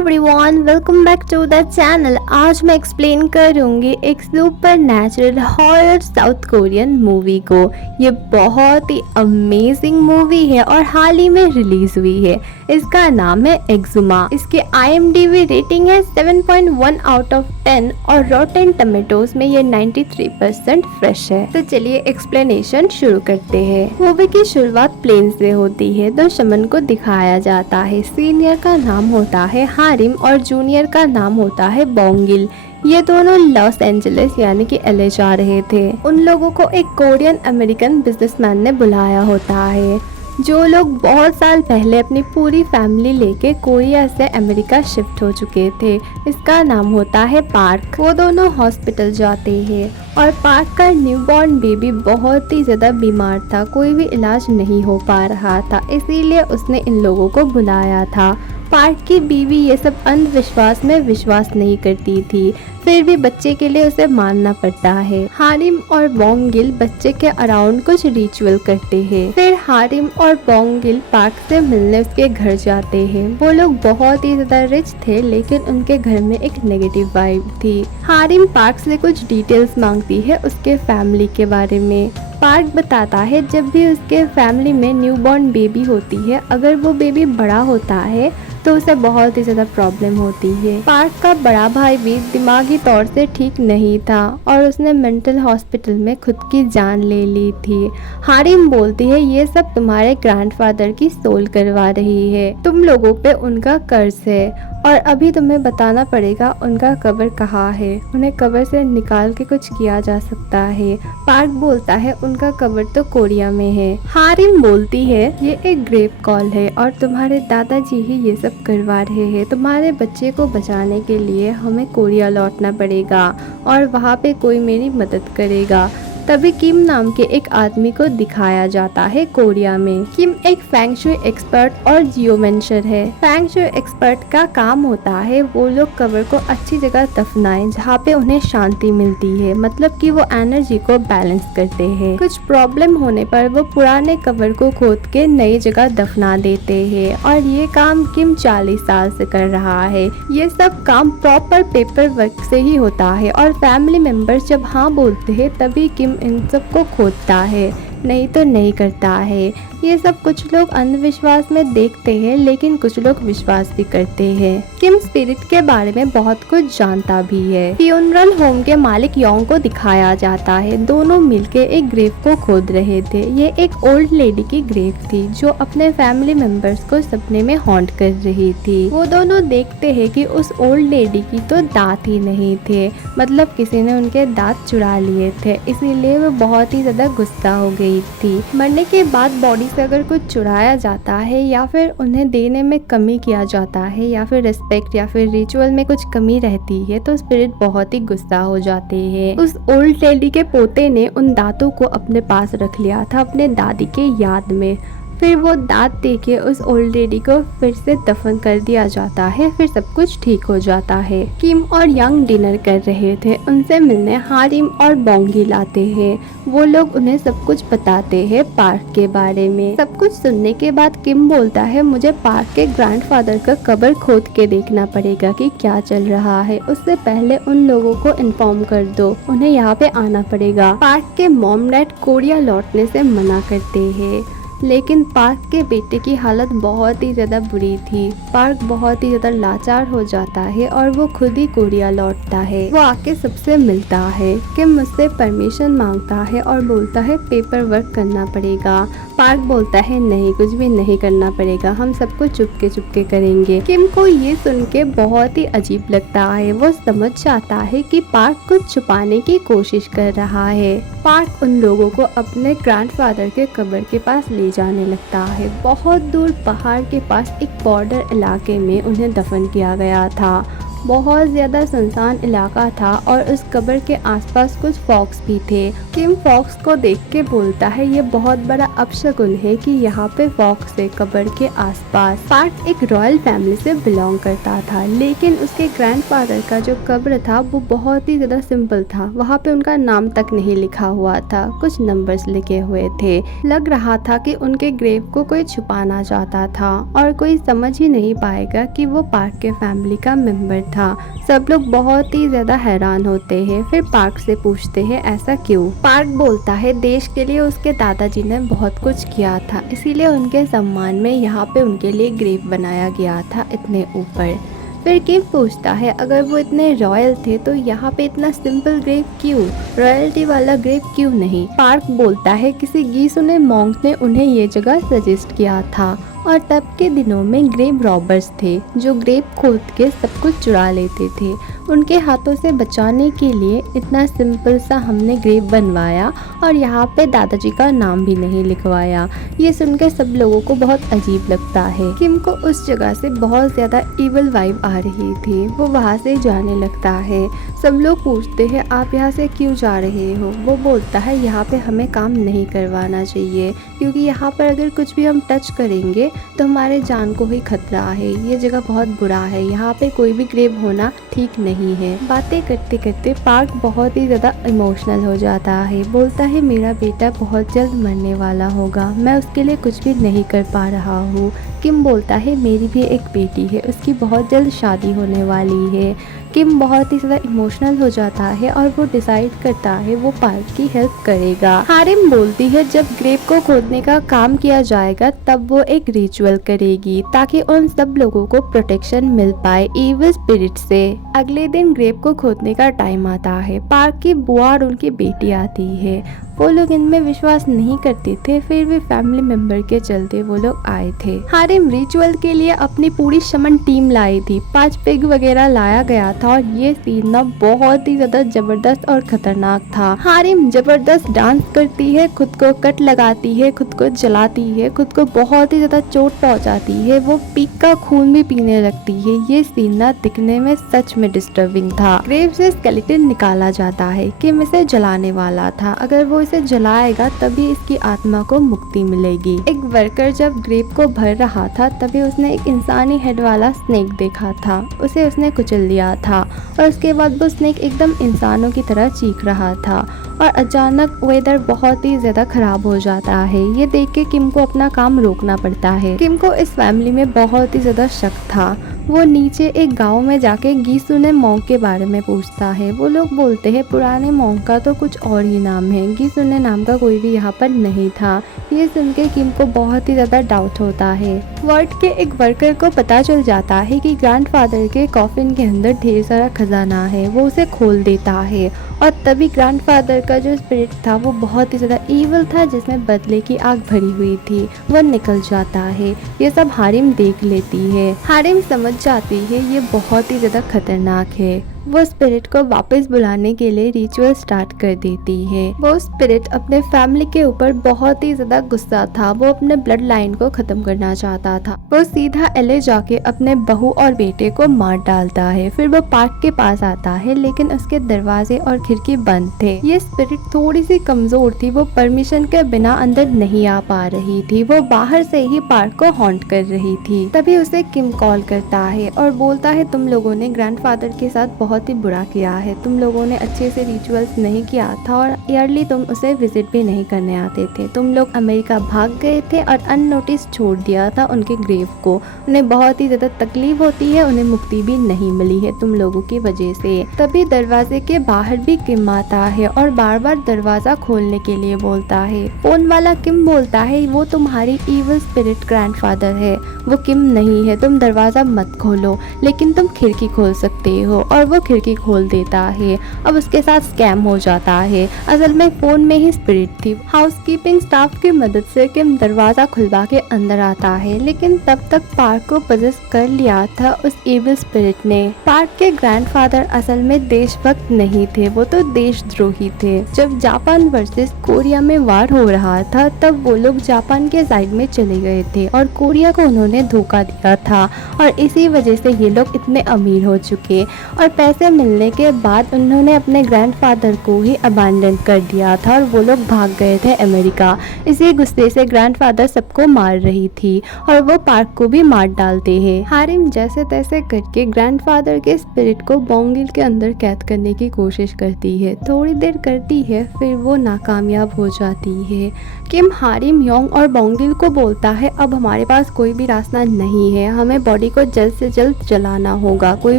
Everyone, welcome back to the channel. आज मैं explain करूंगी एक supernatural horror south Korean movie को। ये बहुत ही अमेजिंग मूवी है और हाल ही में रिलीज हुई है। इसका नाम है एक्जुमा। इसकी IMDb रेटिंग है 7.1 आउट ऑफ 10 और रॉटेन टमेटोज में ये 93% फ्रेश है। तो चलिए एक्सप्लेनेशन शुरू करते हैं। मूवी की शुरुआत प्लेन से होती है। दो शमन को दिखाया जाता है। सीनियर का नाम होता है हारिम और जूनियर का नाम होता है बोंगिल। ये दोनों लॉस एंजलिस यानी कि LA जा रहे थे। उन लोगों को एक कोरियन अमेरिकन बिजनेसमैन ने बुलाया होता है, जो लोग बहुत साल पहले अपनी पूरी फैमिली लेके कोरिया से अमेरिका शिफ्ट हो चुके थे। इसका नाम होता है पार्क। वो दोनों हॉस्पिटल जाते हैं और पार्क का न्यूबॉर्न बेबी बहुत ही ज़्यादा बीमार था। कोई भी इलाज नहीं हो पा रहा था, इसीलिए उसने इन लोगों को बुलाया था। पार्क की बीवी ये सब अंधविश्वास में विश्वास नहीं करती थी, फिर भी बच्चे के लिए उसे मानना पड़ता है। हारिम और बोंगिल बच्चे के अराउंड कुछ रिचुअल करते हैं। फिर हारिम और बोंगिल पार्क से मिलने उसके घर जाते हैं। वो लोग बहुत ही ज्यादा रिच थे, लेकिन उनके घर में एक नेगेटिव वाइब थी। हारिम पार्क से कुछ डिटेल्स मांगती है उसके फैमिली के बारे में। पार्क बताता है जब भी उसके फैमिली में न्यूबॉर्न बेबी होती है, अगर वो बेबी बड़ा होता है तो उसे बहुत ही ज़्यादा प्रॉब्लम होती है। पार्क का बड़ा भाई भी दिमागी तौर से ठीक नहीं था और उसने मेंटल हॉस्पिटल में खुद की जान ले ली थी। हारिम बोलती है ये सब तुम्हारे ग्रैंडफादर की सोल करवा रही है, तुम लोगों पे उनका कर्ज है और अभी तुम्हें बताना पड़ेगा उनका कब्र कहाँ है। उन्हें कब्र से निकाल के कुछ किया जा सकता है। पार्क बोलता है उनका कब्र तो कोरिया में है। हारिम बोलती है ये एक ग्रेव कॉल है और तुम्हारे दादाजी ही ये सब करवा रहे हैं। तुम्हारे बच्चे को बचाने के लिए हमें कोरिया लौटना पड़ेगा और वहाँ पे कोई मेरी मदद करेगा। तभी किम नाम के एक आदमी को दिखाया जाता है कोरिया में। किम एक फेंग शुई एक्सपर्ट और जियोमेंशर है। फेंग शुई एक्सपर्ट का काम होता है वो लोग कब्र को अच्छी जगह दफनाएं जहाँ पे उन्हें शांति मिलती है, मतलब कि वो एनर्जी को बैलेंस करते हैं। कुछ प्रॉब्लम होने पर वो पुराने कब्र को खोद के नई जगह दफना देते हैं और ये काम किम 40 साल से कर रहा है। ये सब काम प्रॉपर पेपर वर्क से ही होता है और फैमिली मेंबर्स जब हाँ बोलते हैं तभी किम इन सबको खोदता है, नहीं तो नहीं करता है। ये सब कुछ लोग अंधविश्वास में देखते हैं, लेकिन कुछ लोग विश्वास भी करते हैं। किम स्पिरिट के बारे में बहुत कुछ जानता भी है। फ्यूनरल होम के मालिक योंग को दिखाया जाता है। दोनों मिलके एक ग्रेव को खोद रहे थे। ये एक ओल्ड लेडी की ग्रेव थी जो अपने फैमिली मेंबर्स को सपने में हॉन्ट कर रही थी। वो दोनों देखते हैं कि उस ओल्ड लेडी की तो दांत ही नहीं थे, मतलब किसी ने उनके दांत चुरा लिए थे, इसीलिए वो बहुत ही ज्यादा गुस्सा हो गई थी। मरने के बाद बॉडी से अगर कुछ चुराया जाता है या फिर उन्हें देने में कमी किया जाता है या फिर रिस्पेक्ट या फिर रिचुअल में कुछ कमी रहती है तो स्पिरिट बहुत ही गुस्सा हो जाते हैं। उस ओल्ड लेडी के पोते ने उन दांतों को अपने पास रख लिया था अपने दादी के याद में। फिर वो दांत देके उस ओल्ड लेडी को फिर से दफन कर दिया जाता है। फिर सब कुछ ठीक हो जाता है। किम और यंग डिनर कर रहे थे। उनसे मिलने हारिम और बोंगिल आते हैं। वो लोग उन्हें सब कुछ बताते हैं पार्क के बारे में। सब कुछ सुनने के बाद किम बोलता है मुझे पार्क के ग्रैंडफादर का कब्र खोद के देखना पड़ेगा कि क्या चल रहा है। उससे पहले उन लोगों को इन्फॉर्म कर दो, उन्हें यहाँ पे आना पड़ेगा। पार्क के मॉम डैड कोरिया लौटने से मना करते हैं, लेकिन पार्क के बेटे की हालत बहुत ही ज़्यादा बुरी थी। पार्क बहुत ही ज़्यादा लाचार हो जाता है और वो खुद ही कोरिया लौटता है। वो आके सबसे मिलता है। किम मुझसे परमिशन मांगता है और बोलता है पेपर वर्क करना पड़ेगा। पार्क बोलता है नहीं, कुछ भी नहीं करना पड़ेगा, हम सब कुछ चुपके करेंगे। किम को ये सुन के बहुत ही अजीब लगता है। वो समझ जाता है कि पार्क कुछ छुपाने की कोशिश कर रहा है। पार्क उन लोगों को अपने ग्रैंडफादर के कब्र के पास ले जाने लगता है। बहुत दूर पहाड़ के पास एक बॉर्डर इलाके में उन्हें दफन किया गया था। बहुत ज़्यादा सुनसान इलाका था और उस कब्र के आसपास कुछ फॉक्स भी थे। किम फॉक्स को देख के बोलता है ये बहुत बड़ा अपशगुन है कि यहाँ पे फॉक्स है कब्र के आसपास। पार्क एक रॉयल फैमिली से बिलोंग करता था, लेकिन उसके ग्रैंडफादर का जो कब्र था वो बहुत ही ज़्यादा सिंपल था। वहाँ पे उनका नाम तक नहीं लिखा हुआ था, कुछ नंबर्स लिखे हुए थे। लग रहा था कि उनके ग्रेव को कोई छुपाना चाहता था और कोई समझ ही नहीं पाएगा कि वो पार्क के फैमिली का मेंबर था। सब लोग बहुत ही ज्यादा हैरान होते हैं। फिर पार्क से पूछते हैं ऐसा क्यों। पार्क बोलता है देश के लिए उसके दादाजी ने बहुत कुछ किया था, इसीलिए उनके सम्मान में यहाँ पे उनके लिए ग्रेव बनाया गया था इतने ऊपर। फिर किम पूछता है अगर वो इतने रॉयल थे तो यहाँ पे इतना सिंपल ग्रेव क्यों, रॉयल्टी वाला ग्रेव क्यों नहीं। पार्क बोलता है किसी गीसुने मॉन्क ने उन्हें ये जगह सजेस्ट किया था और तब के दिनों में ग्रेव रॉबर्स थे जो ग्रेव खोद के सब कुछ चुरा लेते थे। उनके हाथों से बचाने के लिए इतना सिंपल सा हमने ग्रेव बनवाया और यहाँ पे दादाजी का नाम भी नहीं लिखवाया। ये सुनकर सब लोगों को बहुत अजीब लगता है। किम को उस जगह से बहुत ज़्यादा इवल वाइब आ रही थी, वो वहाँ से जाने लगता है। सब लोग पूछते हैं आप यहाँ से क्यों जा रहे हो। वो बोलता है यहाँ पे हमें काम नहीं करवाना चाहिए क्योंकि यहाँ पर अगर कुछ भी हम टच करेंगे तो हमारे जान को ही खतरा है। ये जगह बहुत बुरा है, यहाँ पे कोई भी ग्रेव होना ठीक नहीं है। बातें करते करते पार्क बहुत ही ज़्यादा इमोशनल हो जाता है। बोलता है मेरा बेटा बहुत जल्द मरने वाला होगा, मैं उसके लिए कुछ भी नहीं कर पा रहा हूँ। किम बोलता है मेरी भी एक बेटी है, उसकी बहुत जल्द शादी होने वाली है। किम बहुत ही ज़्यादा इमोशनल हो जाता है और वो डिसाइड करता है वो पार्क की हेल्प करेगा। हारिम बोलती है जब ग्रेव को खोदने का काम किया जाएगा तब वो एक रिचुअल करेगी ताकि उन सब लोगों को प्रोटेक्शन मिल पाए इविल स्पिरिट से। अगले दिन ग्रेव को खोदने का टाइम आता है। पार्क की बुआ और उनकी बेटी आती है। वो लोग इनमें विश्वास नहीं करते थे, फिर भी फैमिली मेंबर के चलते वो लोग आए थे। हारिम रिचुअल के लिए अपनी पूरी शमन टीम लाई थी, 5 पिग वगैरह लाया गया था और ये सीन ना बहुत ही ज्यादा जबरदस्त और खतरनाक था। हारिम जबरदस्त डांस करती है, खुद को कट लगाती है, खुद को जलाती है, खुद को बहुत ही ज्यादा चोट पहुंचाती है। वो पिग का खून भी पीने लगती है। ये सीन ना दिखने में सच में डिस्टर्बिंग था। ग्रेव से स्केलेटन निकाला जाता है। किम इसे जलाने वाला था, अगर वो इसे जलाएगा तभी इसकी आत्मा को मुक्ति मिलेगी। एक वर्कर जब ग्रेव को भर रहा था तभी उसने एक इंसानी हेड वाला स्नेक देखा था, उसे उसने कुचल दिया था और उसके बाद वो स्नेक एकदम इंसानों की तरह चीख रहा था और अचानक वेदर बहुत ही ज्यादा खराब हो जाता है। ये देख के किम को अपना काम रोकना पड़ता है। किम को इस फैमिली में बहुत ही ज्यादा शक था। वो नीचे एक गांव में जाके गीसुने मॉन्क के बारे में पूछता है। वो लोग बोलते हैं पुराने मॉन्क का तो कुछ और ही नाम है, गीसुने नाम का कोई भी यहाँ पर नहीं था। ये सुन के किम को बहुत ही ज्यादा डाउट होता है। वार्ड के एक वर्कर को पता चल जाता है कि ग्रैंडफादर के कॉफिन के अंदर ढेर सारा खजाना है। वो उसे खोल देता है और तभी ग्रैंडफादर का जो स्पिरिट था वो बहुत ही ज्यादा ईवल था, जिसमें बदले की आग भरी हुई थी, वो निकल जाता है। ये सब हारिम देख लेती है। हारिम समझ जाती है ये बहुत ही ज्यादा खतरनाक है। वो स्पिरिट को वापस बुलाने के लिए रिचुअल स्टार्ट कर देती है। वो स्पिरिट अपने फैमिली के ऊपर बहुत ही ज्यादा गुस्सा था। वो अपने ब्लड लाइन को खत्म करना चाहता था। वो सीधा एले जाके अपने बहू और बेटे को मार डालता है। फिर वो पार्क के पास आता है, लेकिन उसके दरवाजे और खिड़की बंद थे। ये स्पिरिट थोड़ी सी कमजोर थी, वो परमिशन के बिना अंदर नहीं आ पा रही थी। वो बाहर से ही पार्क को हॉन्ट कर रही थी। तभी उसे किम कॉल करता है और बोलता है तुम लोगों ने ग्रैंडफादर के साथ बहुत ही बुरा किया है। तुम लोगों ने अच्छे से रिचुअल्स नहीं किया था और ईयरली तुम उसे विजिट भी नहीं करने आते थे। तुम लोग अमेरिका भाग गए थे और अननोटिस छोड़ दिया था उनके ग्रेव को। उन्हें बहुत ही ज्यादा तकलीफ होती है, उन्हें मुक्ति भी नहीं मिली है तुम लोगों की वजह से। तभी दरवाजे के बाहर भी किम आता है और बार बार दरवाजा खोलने के लिए बोलता है। फोन वाला किम बोलता है वो तुम्हारी इविल स्पिरिट ग्रैंडफादर है, वो किम नहीं है, तुम दरवाजा मत खोलो, लेकिन तुम खिड़की खोल सकते हो। और वो खिड़की खोल देता है। अब उसके साथ स्कैम हो जाता है। असल में फोन में ही स्पिरिट थी। हाउसकीपिंग स्टाफ की मदद से किम दरवाजा खुलवा के अंदर आता है, लेकिन तब तक पार्क को पजेस कर लिया था उस इविल स्पिरिट ने। पार्क के ग्रैंडफादर असल में देशभक्त नहीं थे, वो तो देशद्रोही थे। जब जापान वर्सेस कोरिया में वार हो रहा था तब वो लोग जापान के साइड में चले गए थे और कोरिया को उन्होंने ने धोखा दिया था और इसी वजह से ये लोग इतने अमीर हो चुके और पैसे मिलने के बाद उन्होंने अपने ग्रैंडफादर को ही अबैंडन कर दिया था और वो लोग भाग गए थे अमेरिका। इसी गुस्से से ग्रैंडफादर सबको मार रही थी और वो पार्क को भी मार डालते हैं। हारिम जैसे तैसे करके ग्रैंडफादर के स्पिरिट को बोंगिल के अंदर कैद करने की कोशिश करती है। थोड़ी देर करती है, फिर वो नाकामयाब हो जाती है। किम हारिम, योंग और बोंगिल को बोलता है अब हमारे पास कोई भी रास्ता नहीं है, हमें बॉडी को जल्द से जल्द जलाना होगा, कोई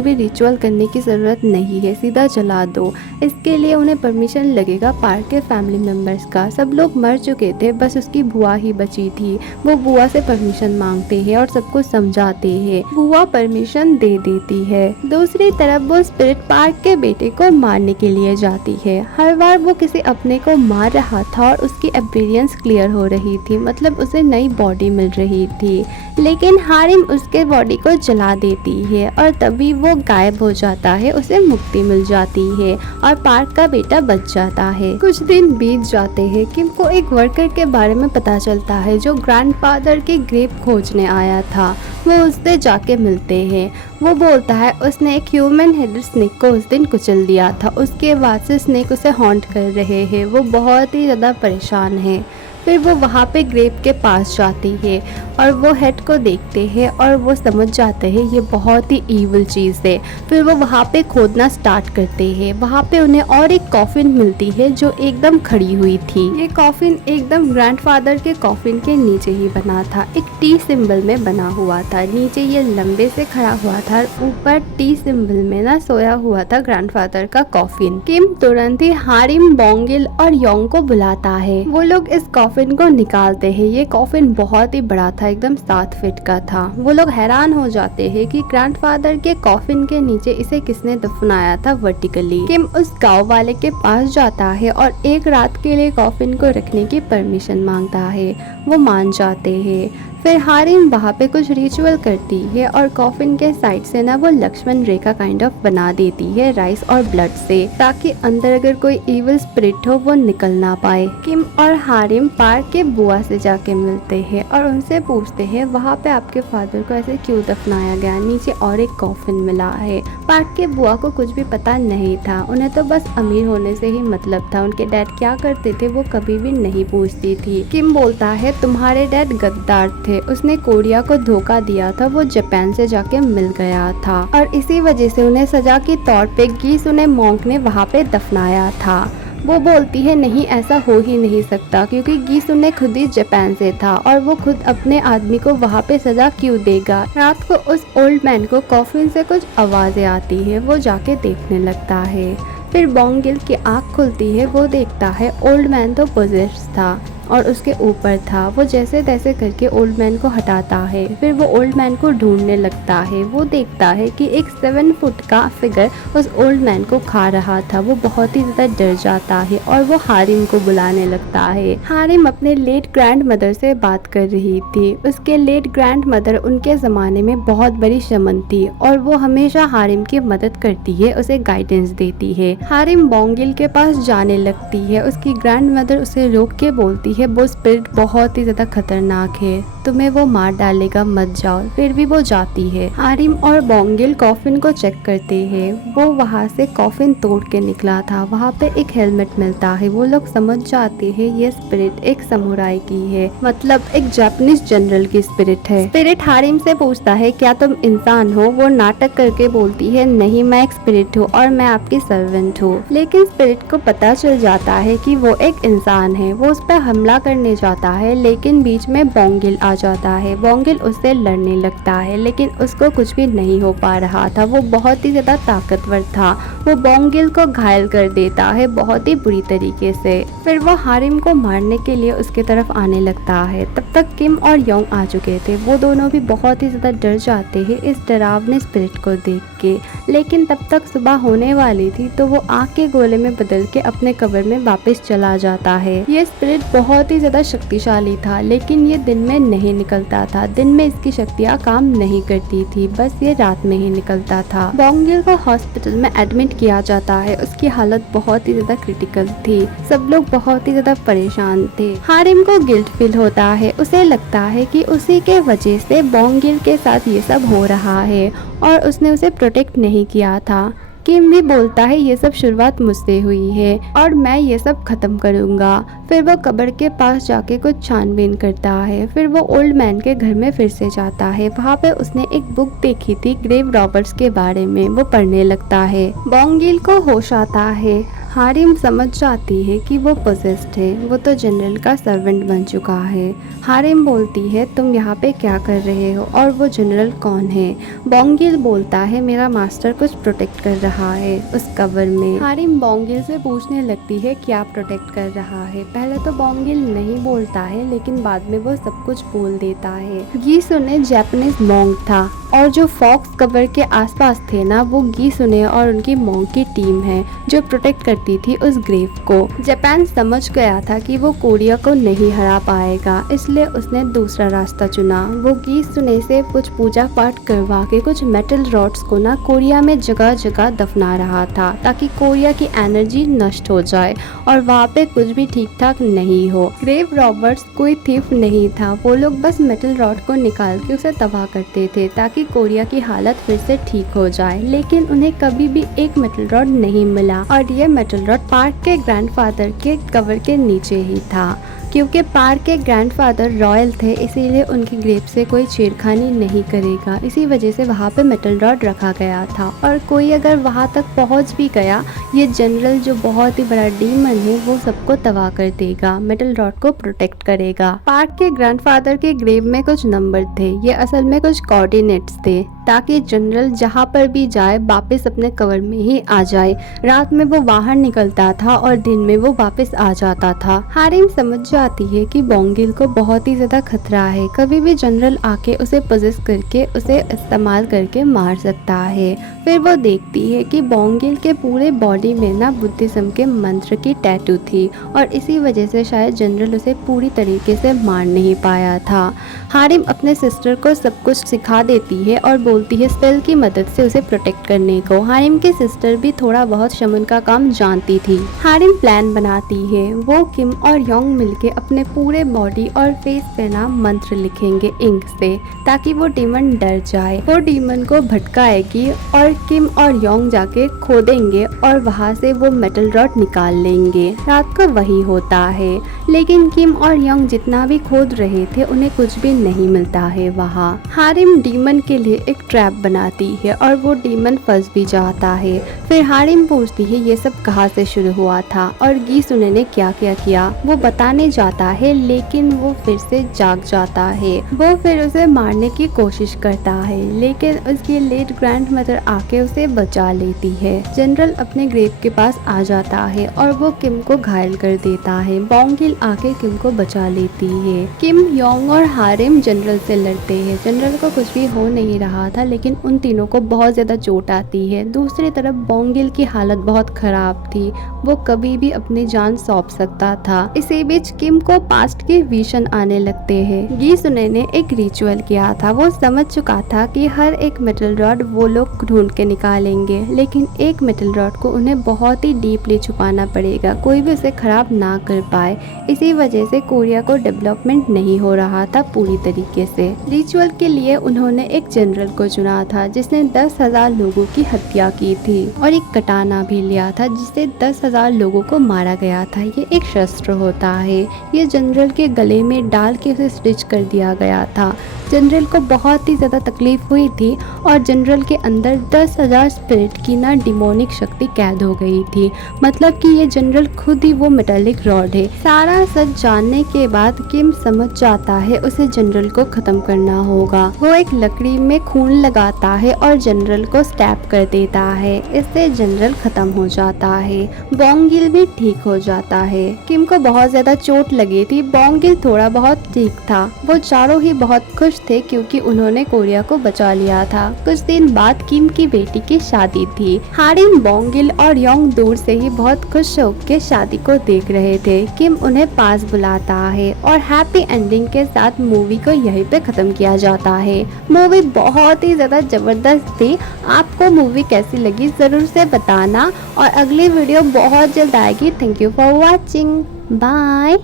भी रिचुअल करने की ज़रूरत नहीं है, सीधा जला दो। इसके लिए उन्हें परमिशन लगेगा पार्क के फैमिली मेम्बर्स का। सब लोग मर चुके थे, बस उसकी बुआ ही बची थी। वो बुआ से परमिशन मांगते हैं और सबको समझाते हैं। बुआ परमिशन दे देती है। दूसरी तरफ वो स्पिरिट पार्क के बेटे को मारने के लिए जाती है। हर बार वो किसी अपने को मार रहा था और उसकी अपीयरेंस क्लियर हो रही थी, मतलब उसे नई बॉडी मिल रही थी, लेकिन हारिम उसके बॉडी को जला देती है और तभी वो गायब हो जाता है, उसे मुक्ति मिल जाती है और पार्क का बेटा बच जाता है। कुछ दिन बीत जाते हैं। किम को एक वर्कर के बारे में पता चलता है जो ग्रैंडफादर की ग्रेव खोजने आया था। वो उससे जाके मिलते हैं। वो बोलता है उसने एक ह्यूमन हेडेड स्नेक को उस दिन कुचल दिया था। उसके बाद से स्नेक उसे हॉन्ट कर रहे हैं। वो बहुत ही ज़्यादा परेशान है। फिर वो वहाँ पे ग्रेव के पास जाती है और वो हेड को देखते हैं और वो समझ जाते हैं ये बहुत ही ईविल चीज़ है। फिर वो वहाँ पे खोदना स्टार्ट करते हैं। वहाँ पे उन्हें और एक कॉफिन मिलती है जो एकदम खड़ी हुई थी। ये कॉफिन एकदम ग्रैंडफादर के कॉफिन के नीचे ही बना था, एक टी सिंबल में बना हुआ था। नीचे ये लंबे से खड़ा हुआ था, ऊपर टी सिंबल में ना सोया हुआ था ग्रैंडफादर का कॉफिन। किम तुरंत ही हारिम, बोंगिल और योंग को बुलाता है। वो लोग इस कॉफिन को निकालते हैं। ये कॉफिन बहुत ही बड़ा था, एकदम 7 फीट का था। वो लोग हैरान हो जाते हैं कि ग्रैंडफादर के कॉफिन के नीचे इसे किसने दफनाया था वर्टिकली। किम उस गांव वाले के पास जाता है और एक रात के लिए कॉफिन को रखने की परमिशन मांगता है। वो मान जाते हैं। फिर हारिम वहाँ पे कुछ रिचुअल करती है और कॉफिन के साइड से ना वो लक्ष्मण रेखा काइंड ऑफ बना देती है राइस और ब्लड से, ताकि अंदर अगर कोई इविल स्पिरिट हो वो निकल ना पाए। किम और हारिम पार्क के बुआ से जाके मिलते हैं और उनसे पूछते हैं वहाँ पे आपके फादर को ऐसे क्यों दफनाया गया, नीचे और एक कॉफिन मिला है। पार्क के बुआ को कुछ भी पता नहीं था, उन्हें तो बस अमीर होने से ही मतलब था। उनके डैड क्या करते थे वो कभी भी नहीं पूछती थी। किम बोलता है तुम्हारे डैड गद्दार थे, उसने कोरिया को धोखा दिया था, वो जापान से जाके मिल गया था और इसी वजह से उन्हें सजा के तौर पे गिसुने मॉन्क ने वहाँ पे दफनाया था। वो बोलती है नहीं, ऐसा हो ही नहीं सकता क्योंकि गिसुने खुद ही जापान से था और वो खुद अपने आदमी को वहाँ पे सजा क्यों देगा। रात को उस ओल्ड मैन को कॉफिन से कुछ आवाजें आती है। वो जाके देखने लगता है। फिर बोंगिल की आँख खुलती है। वो देखता है ओल्ड मैन तो पोजेस्ड था और उसके ऊपर था। वो जैसे तैसे करके ओल्ड मैन को हटाता है। फिर वो ओल्ड मैन को ढूंढने लगता है। वो देखता है कि एक 7 फुट का फिगर उस ओल्ड मैन को खा रहा था। वो बहुत ही ज्यादा डर जाता है और वो हारिम को बुलाने लगता है। हारिम अपने लेट ग्रैंड मदर से बात कर रही थी। उसके लेट ग्रैंड मदर उनके जमाने में बहुत बड़ी शमन थी और वो हमेशा हारिम की मदद करती है, उसे गाइडेंस देती है। हारिम बोंगिल के पास जाने लगती है। उसकी ग्रैंड मदर उसे रोक के बोलती है वो स्पिरिट बहुत ही ज्यादा खतरनाक है, तुम्हें वो मार डालेगा, मत जाओ। फिर भी वो जाती है। हारिम और बोंगिल कॉफिन को चेक करते हैं। वो वहाँ से कॉफिन तोड़ के निकला था। वहाँ पे एक हेलमेट मिलता है। वो लोग समझ जाते हैं ये स्पिरिट एक समुराई की है, मतलब एक जापानीज जनरल की स्पिरिट है। स्पिरिट हारिम से पूछता है क्या तुम इंसान हो। वो नाटक करके बोलती है नहीं, मैं एक स्पिरिट हूँ और मैं आपकी सर्वेंट हूँ। लेकिन स्पिरिट को पता चल जाता है कि वो एक इंसान है। वो उस पर हमला करने जाता है, लेकिन बीच में बोंगिल आ जाता है। बोंगिल उससे लड़ने लगता है, लेकिन उसको कुछ भी नहीं हो पा रहा था। वो बहुत ही ज्यादा ताकतवर था। वो बोंगिल को घायल कर देता है बहुत ही बुरी तरीके से। फिर वो हारिम को मारने के लिए उसके तरफ आने लगता है। तब तक किम और योंग आ चुके थे। वो दोनों भी बहुत ही ज्यादा डर जाते हैं इस डरावने स्पिरिट को देख के। लेकिन तब तक सुबह होने वाली थी तो वो आग के गोले में बदल के अपने कब्र में वापस चला जाता है। ये स्पिरिट बहुत ही ज्यादा शक्तिशाली था, लेकिन ये दिन में नहीं ही निकलता था। दिन में इसकी शक्तियाँ काम नहीं करती थी, बस ये रात में ही निकलता था। बोंगिल को हॉस्पिटल में एडमिट किया जाता है। उसकी हालत बहुत ही ज्यादा क्रिटिकल थी। सब लोग बहुत ही ज्यादा परेशान थे। हारिम को गिल्ट फील होता है। उसे लगता है कि उसी के वजह से बोंगिल के साथ ये सब हो रहा है और उसने उसे प्रोटेक्ट नहीं किया था। किम भी बोलता है ये सब शुरुआत मुझसे हुई है और मैं ये सब खत्म करूंगा। फिर वो कब्र के पास जाके कुछ छानबीन करता है। फिर वो ओल्ड मैन के घर में फिर से जाता है। वहाँ पे उसने एक बुक देखी थी ग्रेव रॉबर्ट्स के बारे में, वो पढ़ने लगता है। बोंगिल को होश आता है। हारिम समझ जाती है कि वो पोजेस्ड है। वो तो जनरल का सर्वेंट बन चुका है। हारिम बोलती है तुम यहाँ पे क्या कर रहे हो और वो जनरल कौन है। बोंगिल बोलता है मेरा मास्टर कुछ प्रोटेक्ट कर रहा है उस कब्र में। हारिम बोंगिल से पूछने लगती है क्या प्रोटेक्ट कर रहा है। पहले तो बोंगिल नहीं बोलता है, लेकिन बाद में वो सब कुछ बोल देता है। गीसुने जापानीज मॉन्क था और जो फॉक्स कब्र के आसपास थे ना, वो गीसुने और उनकी मॉन्क की टीम है जो प्रोटेक्ट करती थी उस ग्रेव को। जापान समझ गया था कि वो कोरिया को नहीं हरा पाएगा, इसलिए उसने दूसरा रास्ता चुना। वो गीसुने से कुछ पूजा पाठ करवा के कुछ मेटल रॉड्स को ना कोरिया में जगह जगह दफना रहा था, ताकि कोरिया की एनर्जी नष्ट हो जाए और वहाँ पे कुछ भी ठीक ठाक नहीं हो। ग्रेव रॉबर्ट्स कोई थीफ नहीं था। वो लोग बस मेटल रॉड को निकाल के उसे तबाह करते थे ताकि कोरिया की हालत फिर से ठीक हो जाए, लेकिन उन्हें कभी भी एक मेटल रॉड नहीं मिला और ये मेटल रॉड पार्क के ग्रैंडफादर के कवर के नीचे ही था। क्योंकि पार्क के ग्रैंडफादर रॉयल थे, इसीलिए उनकी ग्रेव से कोई छेड़खानी नहीं करेगा। इसी वजह से वहाँ पे मेटल रॉड रखा गया था और कोई अगर वहाँ तक पहुँच भी गया, ये जनरल जो बहुत ही बड़ा डीमन है वो सबको तबाह कर देगा, मेटल रॉड को प्रोटेक्ट करेगा। पार्क के ग्रैंडफादर के ग्रेव में कुछ नंबर थे। ये असल में कुछ कोऑर्डिनेट्स थे ताकि जनरल जहाँ पर भी जाए वापस अपने कवर में ही आ जाए। रात में वो बाहर निकलता था और दिन में वो वापस आ जाता था। हारिम समझ जाती है कि बोंगिल को बहुत ही ज्यादा खतरा है। कभी भी जनरल आके उसे पोजेस करके उसे इस्तेमाल करके मार सकता है। फिर वो देखती है कि बोंगिल के पूरे बॉडी में ना बुद्धिज्म के मंत्र की टैटू थी और इसी वजह से शायद जनरल उसे पूरी तरीके से मार नहीं पाया था। हारिम अपने सिस्टर को सब कुछ सिखा देती है और बोलती है स्पेल की मदद से उसे प्रोटेक्ट करने को। हारिम की सिस्टर भी थोड़ा बहुत शमन का काम जानती थी। हारिम प्लान बनाती है। वो किम और योंग मिलके अपने पूरे बॉडी और फेस पे ना मंत्र लिखेंगे इंक से, ताकि वो डीमन डर जाए। वो डीमन को भटकाएगी और किम और योंग जाके खोदेंगे और वहाँ से वो मेटल रॉड निकाल लेंगे। रात को वही होता है, लेकिन किम और योंग जितना भी खोद रहे थे उन्हें कुछ भी नहीं मिलता है वहाँ। हारिम डीमन के लिए एक ट्रैप बनाती है और वो डीमन फंस भी जाता है। फिर हारिम पूछती है ये सब कहाँ से शुरू हुआ था और गीसुने ने क्या क्या किया। वो बताने जाता है, लेकिन वो फिर से जाग जाता है। वो फिर उसे मारने की कोशिश करता है, लेकिन उसकी लेट ग्रैंड मदर आके उसे बचा लेती है। जनरल अपने ग्रेव के पास आ जाता है और वो किम को घायल कर देता है। बोंगिल आके किम को बचा लेती है। किम, योंग और हारिम जनरल से लड़ते हैं। जनरल को कुछ भी हो नहीं रहा था, लेकिन उन तीनों को बहुत ज्यादा चोट आती है। दूसरी तरफ बोंगिल की हालत बहुत खराब थी। वो कभी भी अपनी जान सौंप सकता था। इसी बीच किम को पास्ट के विजन आने लगते हैं। गीसुने ने एक रिचुअल किया था। वो समझ चुका था कि हर एक मेटल रॉड वो लोग ढूंढ के निकालेंगे, लेकिन एक मेटल रॉड को उन्हें बहुत ही डीपली छुपाना पड़ेगा, कोई भी उसे खराब ना कर पाए। इसी वजह से कोरिया को डेवलपमेंट नहीं हो रहा था पूरी तरीके से। रिचुअल के लिए उन्होंने एक जनरल को चुना था जिसने 10,000 लोगों की हत्या की थी और एक कटाना भी लिया था जिससे 10,000 लोगों को मारा गया था। ये एक शस्त्र होता है। ये जनरल के गले में डाल के उसे स्टिच कर दिया गया था। जनरल को बहुत ही ज़्यादा तकलीफ हुई थी और जनरल के अंदर 10,000 स्पिरिट की ना डिमोनिक शक्ति कैद हो गई थी। मतलब कि ये जनरल खुद ही वो मेटालिक रॉड है। सारा सच जानने के बाद किम समझ जाता है उसे जनरल को खत्म करना होगा। वो एक लकड़ी में खून लगाता है और जनरल को स्टैब कर देता है। इससे जनरल खत्म हो जाता है। बोंगिल भी ठीक हो जाता है। किम को बहुत ज्यादा चोट लगी थी। बोंगिल थोड़ा बहुत ठीक था। वो चारों ही बहुत खुश थे क्योंकि उन्होंने कोरिया को बचा लिया था। कुछ दिन बाद किम की बेटी की शादी थी। हारिम, बोंगिल और योंग दूर से ही बहुत खुश होकर शादी को देख रहे थे। किम उन्हें उन्हें पास बुलाता है और हैप्पी एंडिंग के साथ मूवी को यहीं पे ख़त्म किया जाता है। मूवी बहुत ही ज़्यादा ज़बरदस्त थी। आपको मूवी कैसी लगी ज़रूर से बताना और अगली वीडियो बहुत जल्द आएगी। Thank you for watching. Bye.